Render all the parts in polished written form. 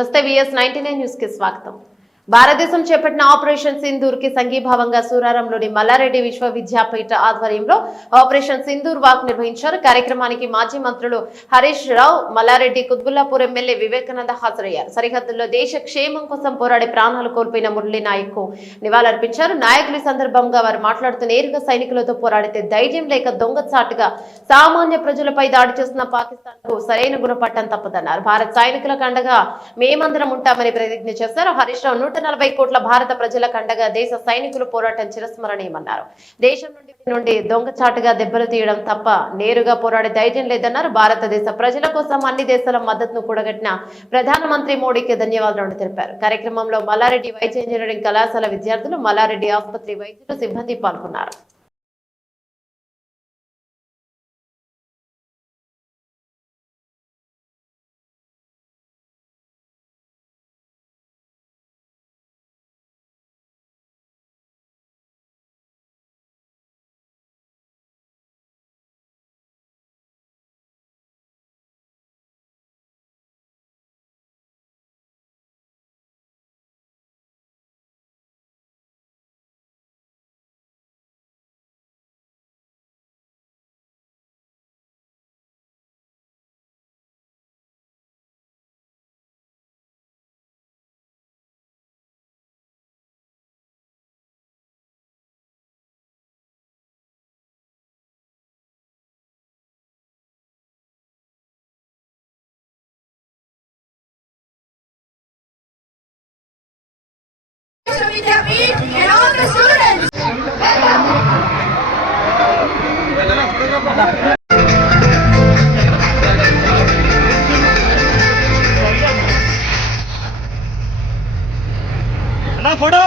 నమస్తే VS 99 news కి స్వాగతం. భారతదేశం చేపట్టిన ఆపరేషన్ సింధూర్ కి సంఘీభావంగా సూరారంలోని మల్లారెడ్డి విశ్వవిద్యాపీఠ ఆధ్వర్యంలో ఆపరేషన్ సింధూర్ వాక్ నిర్వహించారు. కార్యక్రమానికి మాజీ మంత్రులు హరీష్ రావు, మల్లారెడ్డి, కుత్బుల్లాపూర్ ఎమ్మెల్యే వివేకానంద హాజరయ్యారు. సరిహద్దుల్లో దేశ క్షేమం కోసం పోరాడి ప్రాణాలు కోల్పోయిన మురళీ నాయక్ కు నివాళులర్పించారు. నాయకులు ఈ సందర్భంగా వారు మాట్లాడుతూ నేరుగా సైనికులతో పోరాడితే ధైర్యం లేక దొంగచాటుగా సామాన్య ప్రజలపై దాడి చేస్తున్న పాకిస్తాన్ కు సరైన గుణపట్టం తప్పదన్నారు. భారత్ సైనికులకు అండగా మేమందరం ఉంటామని ప్రతిజ్ఞ చేశారు. హరీష్ రావు 140 కోట్ల భారత ప్రజలకు అండగా దేశ సైనికులు పోరాటం చిరస్మరణీయమన్నారు. దేశం నుండి దొంగచాటుగా దెబ్బలు తీయడం తప్ప నేరుగా పోరాడే ధైర్యం లేదన్నారు. భారతదేశ ప్రజల కోసం అన్ని దేశాల మద్దతును కూడగట్టిన ప్రధానమంత్రి మోడీకి ధన్యవాదాలు తెలిపారు. కార్యక్రమంలో మల్లారెడ్డి వైద్య ఇంజనీరింగ్ కళాశాల విద్యార్థులు, మల్లారెడ్డి ఆసుపత్రి వైద్యులు, సిబ్బంది పాల్గొన్నారు. and all the students. Ana photo.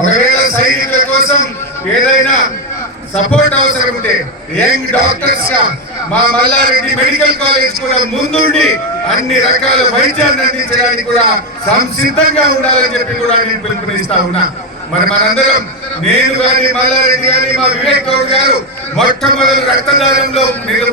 ఒకవేళ సైనికుల కోసం ఏదైనా సపోర్ట్ అవసరం ఉంటే యంగ్ డాక్టర్స్ గా మా మల్లారెడ్డి మెడికల్ కాలేజ్ కూడా ముందుండి అన్ని రకాల వైద్యాన్ని అందించడానికి కూడా సంసిద్ధంగా ఉండాలని చెప్పి కూడా నేను పిలుపునిస్తా ఉన్నా. మరి మనందరం, నేను గాని, మల్లారెడ్డి గాని, మా వివేక్ గౌడ్ గారు మొట్టమొదటి రక్తదానంలో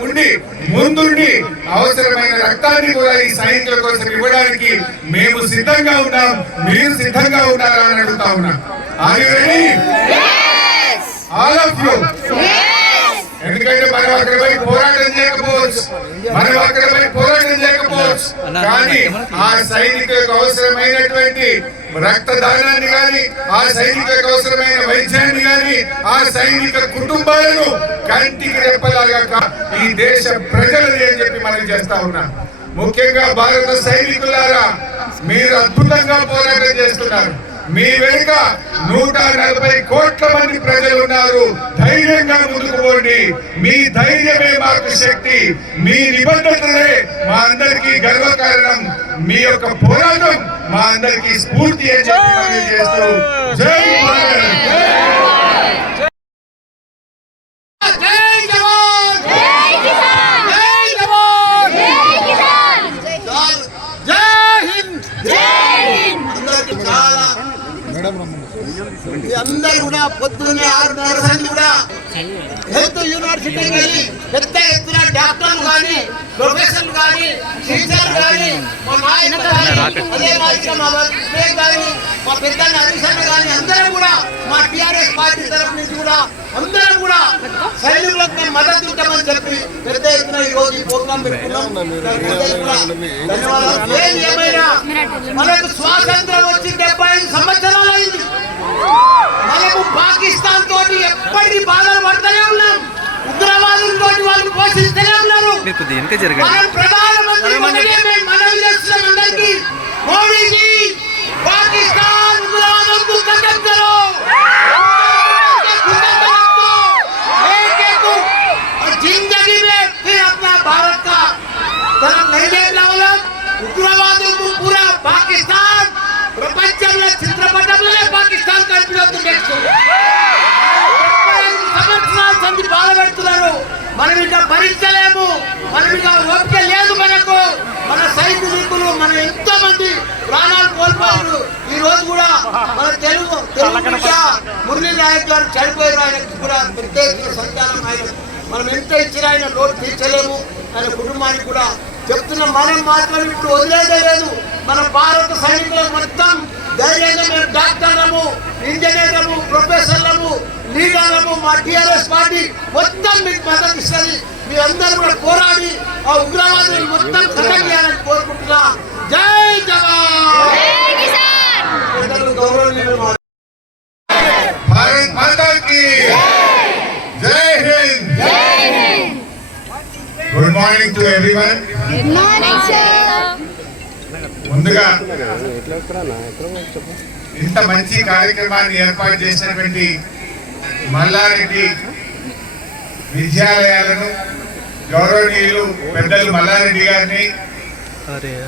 ఉండి ముందుండి అవసరమైన రక్తాన్ని కూడా ఈ సైనికుల కోసం ఇవ్వడానికి మేము సిద్ధంగా ఉన్నాం. మీరు సిద్ధంగా ఉన్నారా అని అడుగుతా ఉన్నా. Are you ready? Yes! All of you? Yes! ఎందుకంటే మనం అక్కడ పోయి పోరాటం చేయకపోవచ్చు, కానీ ఆ సైనికులకు అవసరమైనటువంటి రక్తదానాన్ని కానీ, ఆ సైనికులకు అవసరమైన వైద్యాన్ని కానీ, ఆ సైనిక కుటుంబాలను కంటికి రెప్పలాగా ఈ దేశ ప్రజలని అని చెప్పి మనం చేస్తా ఉన్నాం. ముఖ్యంగా భారత సైనికులారా, మీరు అద్భుతంగా పోరాటం చేస్తున్నారు. మీ వెనుక 140 కోట్ల మంది ప్రజలు ఉన్నారు. ధైర్యంగా ముందుకు పోండి. మీ ధైర్యమే మాకు శక్తి, మీ నిబద్ధతలే మా అందరికీ గర్వకారణం, మీ యొక్క పోరాటం మా అందరికీ స్ఫూర్తి అని చెప్పి చేస్తూ జై భారత్. అందరూ కూడా పొద్దున్నే 6:30 సంది కూడా హెల్త్ యూనివర్సిటీకి వెళ్ళి పెద్ద ఎత్తున డాక్టర్లు కానీ ప్రొఫెసర్లు కానీ టీచర్లు కానీ మా నాయకులు కానీ అదే మాదిరిగా మా వర్క్ కానీ మా పెద్ద అధికారులు కానీ అందరం కూడా మా టీఆర్ఎస్ పార్టీ తరఫు నుంచి కూడా అందరం కూడా సైనికులకు మేము మద్దతు ఇస్తామని చెప్పి పెద్ద ఎత్తున ఈ రోజు ఈ ప్రోగ్రాం పెట్టుకున్నాం. ధన్యవాదాలు. ఏమైనా మనకు స్వాతంత్రం వచ్చి 75 సంవత్సరాలు అయింది. మనము పాకిస్తాన్ తోటి ఎప్పటికీ బాధలు పడుతూనే ఉన్నాం. ఉగ్రవాదులతో వాళ్ళు పోషిస్తూనే ఉన్నారు. మనం ప్రధానమంత్రి మనవి చేస్తున్నాం అందరికీ, మోడీజీ పాకిస్తాన్ ఉగ్రవాదంతో ఖతం కరో, जिंदगी में फिर अपना भारत का तरफ नहीं देखना वाला उग्रवादों को पूरा पाकिस्तान ప్రపంచంలో చిత్రపటంలోనే పాకిస్తాన్ కనిపిస్తూ సంవత్సరాల సంది బాధ పెడుతున్నారు. మనం ఇంకా భరించలేము. మనం ఇంకా ఓపిక లేదు మనకు. మన సైనికులు మనం ఎంతో మంది ప్రాణాలు కోల్పోయారు. ఈ రోజు కూడా మన తెలుగు బిడ్డ మురళీ నాయక్ గారు చనిపోయారు. ఆయనకు కూడా ప్రత్యేక సంతానం. ఆయన మనం ఎంత ఇచ్చినా ఆయన లోటు తీర్చలేము. ఆయన కుటుంబానికి కూడా చెప్తున్న మనం మాత్రం ఇప్పుడు వదిలేదే లేదు. మన భారత సైనికులకు మొత్తం ధైర్యంగా మేము డాక్టర్లము, ఇంజనీర్లము, ప్రొఫెసర్లము, లీడర్లము, మా టీఆర్ఎస్ పార్టీ మొత్తం మీకు మద్దతు ఇస్తుంది. మీ అందరూ కూడా పోరాడి ఆ ఉగ్రవాదులు మొత్తం ఖతం చేయాలని కోరుకుంటున్నా. జై జవాన్. గౌరవనీయులు భారత్ మాతా కీ జై Hind. Good morning to everyone. Good morning, sir. ముందుగా ఇంత మంచి కార్యక్రమాన్ని ఏర్పాటు చేసినటువంటి మల్లారెడ్డి విద్యాలయాలను గౌరవనీయులు పెద్దలు మల్లారెడ్డి గారిని,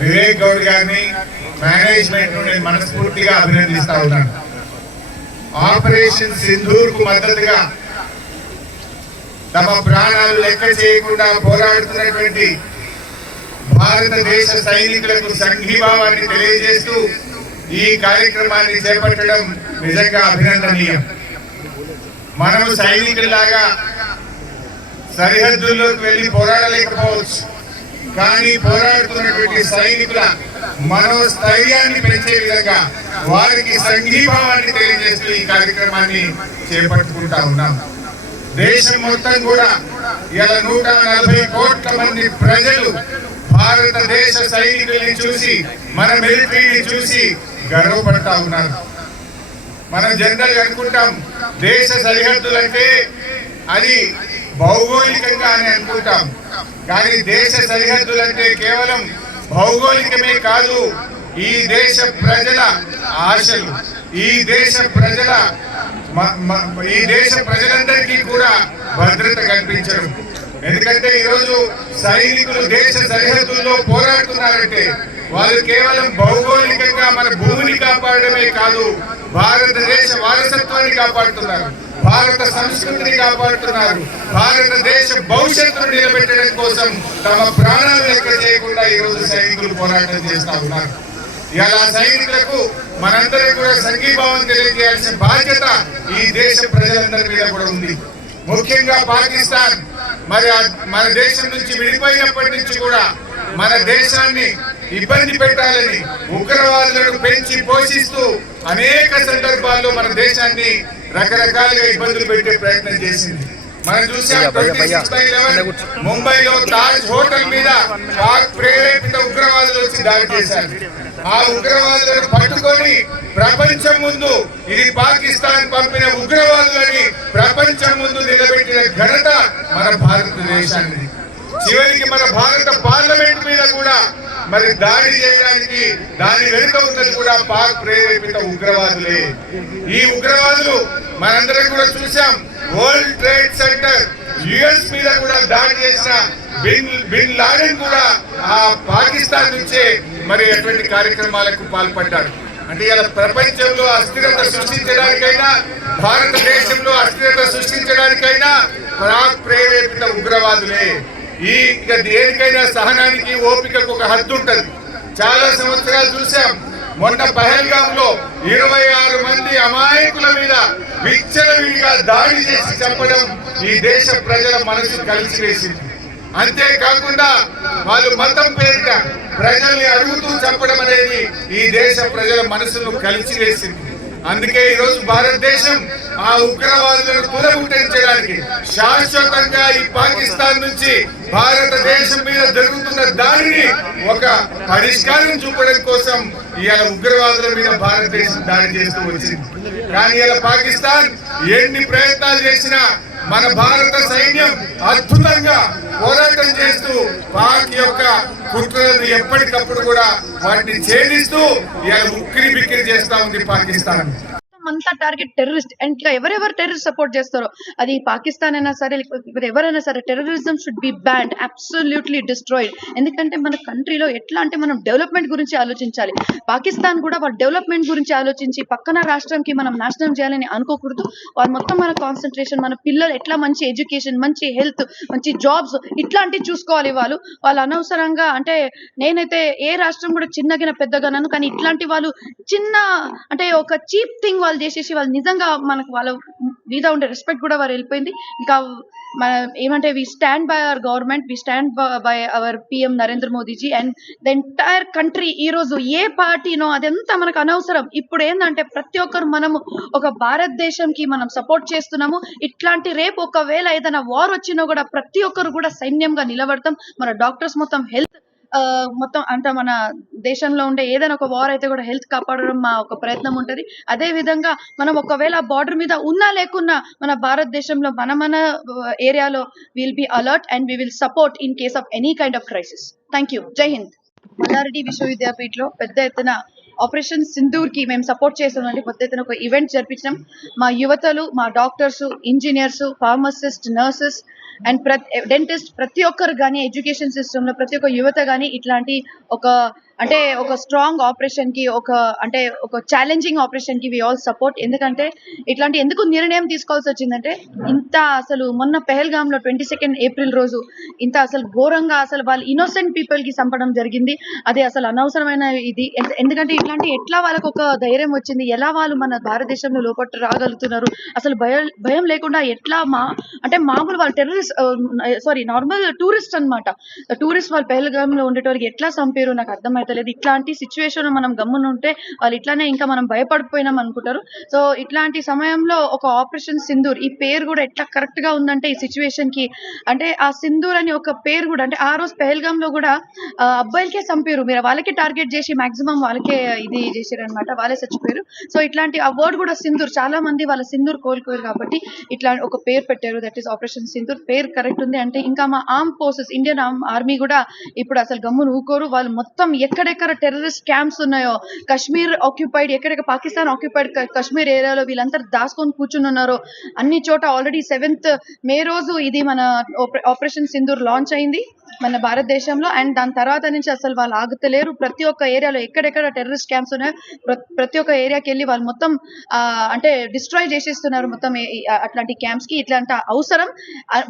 వివేక్ గౌడ్ గారిని, మేనేజ్మెంట్ నేను మనస్ఫూర్తిగా అభినందిస్తా ఉన్నాను. ఆపరేషన్ సింధూర్ కు మద్దతుగా తమ ప్రాణాలు లెక్క చేయకుండా పోరాడుతున్నటువంటి భారతదేశ సైనికులకు సంఘీభావాన్ని తెలియజేస్తూ ఈ కార్యక్రమాన్ని చేపట్టడం నిజంగా అభినందనీయం. మనము సైనికుల్లాగా సరిహద్దుల్లోకి వెళ్ళి పోరాడలేకపోవచ్చు, కానీ పోరాడుతున్నటువంటి సైనికుల మనోస్థైర్యాన్ని పెంచే విధంగా వారికి సంఘీభావాన్ని తెలియజేస్తూ ఈ కార్యక్రమాన్ని చేపట్టుకుంటా ఉన్నాం. దేశం మొత్తం కూడా ఇలా 140 కోట్ల మంది ప్రజలు భారతదేశ సైనికుల్ని చూసి, మన మిలిటరీని చూసి గర్వపడతా ఉన్నారు. మనం జనరల్ అనుకుంటాం దేశ సరిహద్దులంటే అది భౌగోళికంగా అని అనుకుంటాం, కానీ దేశ సరిహద్దులంటే కేవలం భౌగోళికమే కాదు, ఈ దేశ ప్రజల ఆశలు, ఈ దేశ ప్రజలందరికీ కూడా భద్రత కల్పించడం. ఎందుకంటే ఈరోజు సైనికులు దేశ సరిహద్దుల్లో పోరాడుతున్నారంటే వాళ్ళు కేవలం భౌగోళికంగా మన భూమిని కాపాడమే కాదు, భారతదేశ వారసత్వాన్ని కాపాడుతున్నారు, భారత సంస్కృతిని కాపాడుతున్నారు, భారతదేశ భవిష్యత్తును నిలబెట్టడం కోసం తమ ప్రాణాలు లెక్క చేయకుండా ఈరోజు సైనికులు పోరాటం చేస్తా ఉన్నారు. ఇలా సైనికులకు మనందరం కూడా సంఘీభావం తెలియజేయాల్సిన బాధ్యత ఈ దేశ ప్రజలందరి మీద కూడా ఉంది. ముఖ్యంగా పాకిస్తాన్ మరి మన దేశం నుంచి విడిపోయినప్పటి నుంచి కూడా మన దేశాన్ని ఇబ్బంది పెట్టాలని ఉగ్రవాదులను పెంచి పోషిస్తూ అనేక సందర్భాల్లో మన దేశాన్ని రకరకాలుగా ఇబ్బందులు పెట్టే ప్రయత్నం చేసింది. మనం చూసాం 26/11 ముంబైలో తాజ్ హోటల్ మీద పాక్ ప్రేరేపిత ఉగ్రవాదులు వచ్చి దాడి చేశారు. ఆ ఉగ్రవాదులను పట్టుకొని ప్రపంచం ముందు ఇది పాకిస్తాన్ పంపిన ఉగ్రవాదులని ప్రపంచం ముందు నిలబెట్టిన ఘనత మన భారతదేశాన్ని. చివరికి మన భారత పార్లమెంట్ మీద కూడా మరి దాడి చేయడానికి దాని వెనుక ఉన్నది కూడా పాక్ ప్రేరేపిత ఉగ్రవాదులే. ఈ ఉగ్రవాదులు మనందరం కూడా చూసాం. వరల్డ్ ట్రేడ్ సెంటర్ యుఎస్ మీద కూడా దాడి చేసిన బిన్ లాడెన్ కూడా ఆ పాకిస్తాన్ నుంచే మరి అటువంటి కార్యక్రమాలకు పాల్పడ్డారు. అంటే ఇలా ప్రపంచంలో అస్థిరత సృష్టించడానికైనా, భారతదేశంలో అస్థిరత సృష్టించడానికైనా పాక్ ప్రేరేపిత ఉగ్రవాదులే. ఇక దేనికైనా సహనానికి, ఓపికకు ఒక హద్దు ఉంటది. చాలా సంవత్సరాలు చూసాం మొన్న పహల్గాంలో 26 మంది అమాయకుల మీద విచ్చలవిడిగా దాడి చేసి చంపడం ఈ దేశ ప్రజల మనసు కలిసివేసింది. అంతేకాకుండా వాళ్ళు మతం పేరిట ప్రజల్ని అడుగుతూ చంపడం అనేది ఈ దేశ ప్రజల మనసును కలిసివేసింది. అందుకే ఈరోజు భారతదేశం ఆ ఉగ్రవాదులను పునరుద్ధరించడానికి శాశ్వతంగా ఈ పాకిస్తాన్ నుంచి భారతదేశం మీద జరుగుతున్న దాడిని ఒక పరిష్కారం చూపడం కోసం ఇవాళ ఉగ్రవాదుల మీద భారతదేశం దాడి చేస్తూ వచ్చింది. కానీ ఇలా పాకిస్తాన్ ఎన్ని ప్రయత్నాలు చేసినా మన భారత సైన్యం అద్భుతంగా పోరాటం చేస్తూ పాక్ యొక్క కుట్రలను ఎప్పటికప్పుడు కూడా వాటిని ఛేదిస్తూ ఇలా ఉక్కిరి బిక్కిరి చేస్తా ఉంది పాకిస్తాన్. అంతా టార్గెట్ టెర్రరిస్ట్. అండ్ ఇంకా ఎవరెవరు టెర్రరిస్ట్ సపోర్ట్ చేస్తారో, అది పాకిస్తాన్ అయినా సరే లేకపోతే ఎవరైనా సరే, terrorism should be banned, absolutely destroyed. ఎందుకంటే మన కంట్రీలో ఎట్లా అంటే మనం డెవలప్మెంట్ గురించి ఆలోచించాలి. పాకిస్తాన్ కూడా వాళ్ళ డెవలప్మెంట్ గురించి ఆలోచించి పక్కన రాష్ట్రంకి మనం నాశనం చేయాలని అనుకోకూడదు. వాళ్ళు మొత్తం మన కాన్సన్ట్రేషన్, మన పిల్లలు ఎట్లా మంచి ఎడ్యుకేషన్, మంచి హెల్త్, మంచి జాబ్స్ ఇట్లాంటివి చూసుకోవాలి. వాళ్ళు అనవసరంగా అంటే నేనైతే ఏ రాష్ట్రం కూడా చిన్నగిన పెద్దగానను, కానీ ఇట్లాంటి వాళ్ళు చిన్న అంటే ఒక చీప్ థింగ్ వాళ్ళు చేసేసి వాళ్ళు నిజంగా మనకు వాళ్ళ మీద ఉండే రెస్పెక్ట్ కూడా వారు వెళ్ళిపోయింది. ఇంకా మన ఏమంటే we stand by our government, we stand by our PM Narendra Modiji and the entire country. ఈ రోజు ఏ పార్టీనో అదంతా మనకు అనవసరం. ఇప్పుడు ఏంటంటే ప్రతి ఒక్కరు మనము ఒక భారతదేశంకి మనం సపోర్ట్ చేస్తున్నాము. ఇట్లాంటి రేపు ఒకవేళ ఏదైనా వార్ వచ్చినా కూడా ప్రతి ఒక్కరు కూడా సైన్యంగా నిలబడతాం. మన డాక్టర్స్ మొత్తం హెల్త్ మొత్తం అంటే మన దేశంలో ఉండే ఏదైనా ఒక వార్ అయితే కూడా హెల్త్ కాపాడడం మా ఒక ప్రయత్నం ఉంటుంది. అదే విధంగా మనం ఒకవేళ బార్డర్ మీద ఉన్నా లేకున్నా మన భారతదేశంలో మన ఏరియాలో will be alert and we will support in case of any kind of crisis. Thank you. జై హింద్. మల్లారెడ్డి విశ్వవిద్యాపీఠలో పెద్ద ఎత్తున ఆపరేషన్ సింధూర్ కి మేము సపోర్ట్ చేసామండి. పెద్ద ఎత్తున ఒక ఈవెంట్ జరిపించినాం. మా యువతలు, మా doctors, engineers, pharmacist, nurses and dentist ప్రతి ఒక్కరు కానీ ఎడ్యుకేషన్ సిస్టమ్ లో ప్రతి ఒక్క యువత కానీ ఇట్లాంటి ఒక స్ట్రాంగ్ ఆపరేషన్ కి ఒక ఛాలెంజింగ్ ఆపరేషన్ కి వి ఆల్ సపోర్ట్. ఎందుకంటే ఇట్లాంటి ఎందుకు నిర్ణయం తీసుకోవాల్సి వచ్చిందంటే ఇంత అసలు మొన్న పెహల్గామ్ లో 22 ఏప్రిల్ రోజు ఇంత అసలు ఘోరంగా అసలు వాళ్ళు ఇన్నోసెంట్ పీపుల్ కి చంపడం జరిగింది. అది అసలు అనవసరమైన ఇది. ఎందుకంటే ఇట్లాంటి ఎట్లా వాళ్ళకు ఒక ధైర్యం వచ్చింది, ఎలా వాళ్ళు మన భారతదేశంలో లోపల రాగలుగుతున్నారు, అసలు భయం లేకుండా ఎట్లా మామూలు వాళ్ళు టెర్రరిస్ట్ నార్మల్ టూరిస్ట్ అన్నమాట. టూరిస్ట్ వాళ్ళు పెహల్గామ్ లో ఉండేటోళ్ళకి ఎట్లా చంపారు నాకు అర్థమైతలేదు. ఇట్లాంటి సిచ్యువేషన్ మనం గమ్మున ఉంటే వాళ్ళు ఇట్లానే ఇంకా మనం భయపడిపోయినాం అనుకుంటారు. సో ఇట్లాంటి సమయంలో ఒక ఆపరేషన్ సింధూర్ ఈ పేరు కూడా ఎట్లా కరెక్ట్ గా ఉందంటే ఈ సిచ్యువేషన్ కి అంటే ఆ సింధూర్ అని ఒక పేరు కూడా అంటే ఆ రోజు పెహల్గామ్ లో కూడా అబ్బాయిలకే చంపారు. మీరు వాళ్ళకే టార్గెట్ చేసి మాక్సిమం వాళ్ళకే ఇది చేశారు అనమాట, వాళ్ళే చచ్చిపోయారు. సో ఇట్లాంటి ఆ వర్డ్ కూడా సింధూర్, చాలా మంది వాళ్ళ సింధూర్ కోల్పోయారు కాబట్టి ఇట్లా ఒక పేరు పెట్టారు. That is operation Sindoor. పేరు కరెక్ట్ ఉంది అంటే ఇంకా మా ఆర్మ్ ఫోర్సెస్, ఇండియన్ ఆర్మీ కూడా ఇప్పుడు అసలు గమ్మును ఊకోరు. వాళ్ళు మొత్తం ఎక్కడెక్కడ టెర్రరిస్ట్ క్యాంప్స్ ఉన్నాయో, కాశ్మీర్ ఆక్యుపైడ్, ఎక్కడెక్కడ పాకిస్తాన్ ఆక్యుపైడ్ కాశ్మీర్ ఏరియాలో వీళ్ళంతా దాచుకొని కూర్చుని ఉన్నారో అన్ని చోట ఆల్రెడీ 7th మే రోజు ఇది మన ఆపరేషన్ సింధూర్ లాంచ్ అయింది మన భారతదేశంలో. అండ్ దాని తర్వాత నుంచి అసలు వాళ్ళు ఆగుతలేరు. ప్రతి ఒక్క ఏరియాలో ఎక్కడెక్కడ టెర్రరిస్ట్ క్యాంప్స్ ఉన్నాయో ప్రతి ఒక్క ఏరియాకి వెళ్ళి వాళ్ళు మొత్తం డిస్ట్రాయ్ చేసేస్తున్నారు మొత్తం అట్లాంటి క్యాంప్స్ కి. ఇట్లాంటి అవసరం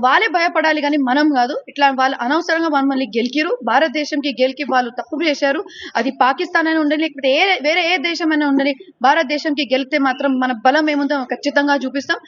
వాళ్ళే భయపడాలి కానీ మనం కాదు. ఇట్లా వాళ్ళు అనవసరంగా మమ్మల్ని గెలికిరు, భారతదేశంకి గెలికి వాళ్ళు తప్పు చేశారు. అది పాకిస్తాన్ అయినా ఉండని లేకపోతే వేరే ఏ దేశం అయినా ఉండని, భారతదేశంకి గెలిస్తే మాత్రం మన బలం ఏముందో ఖచ్చితంగా చూపిస్తాం.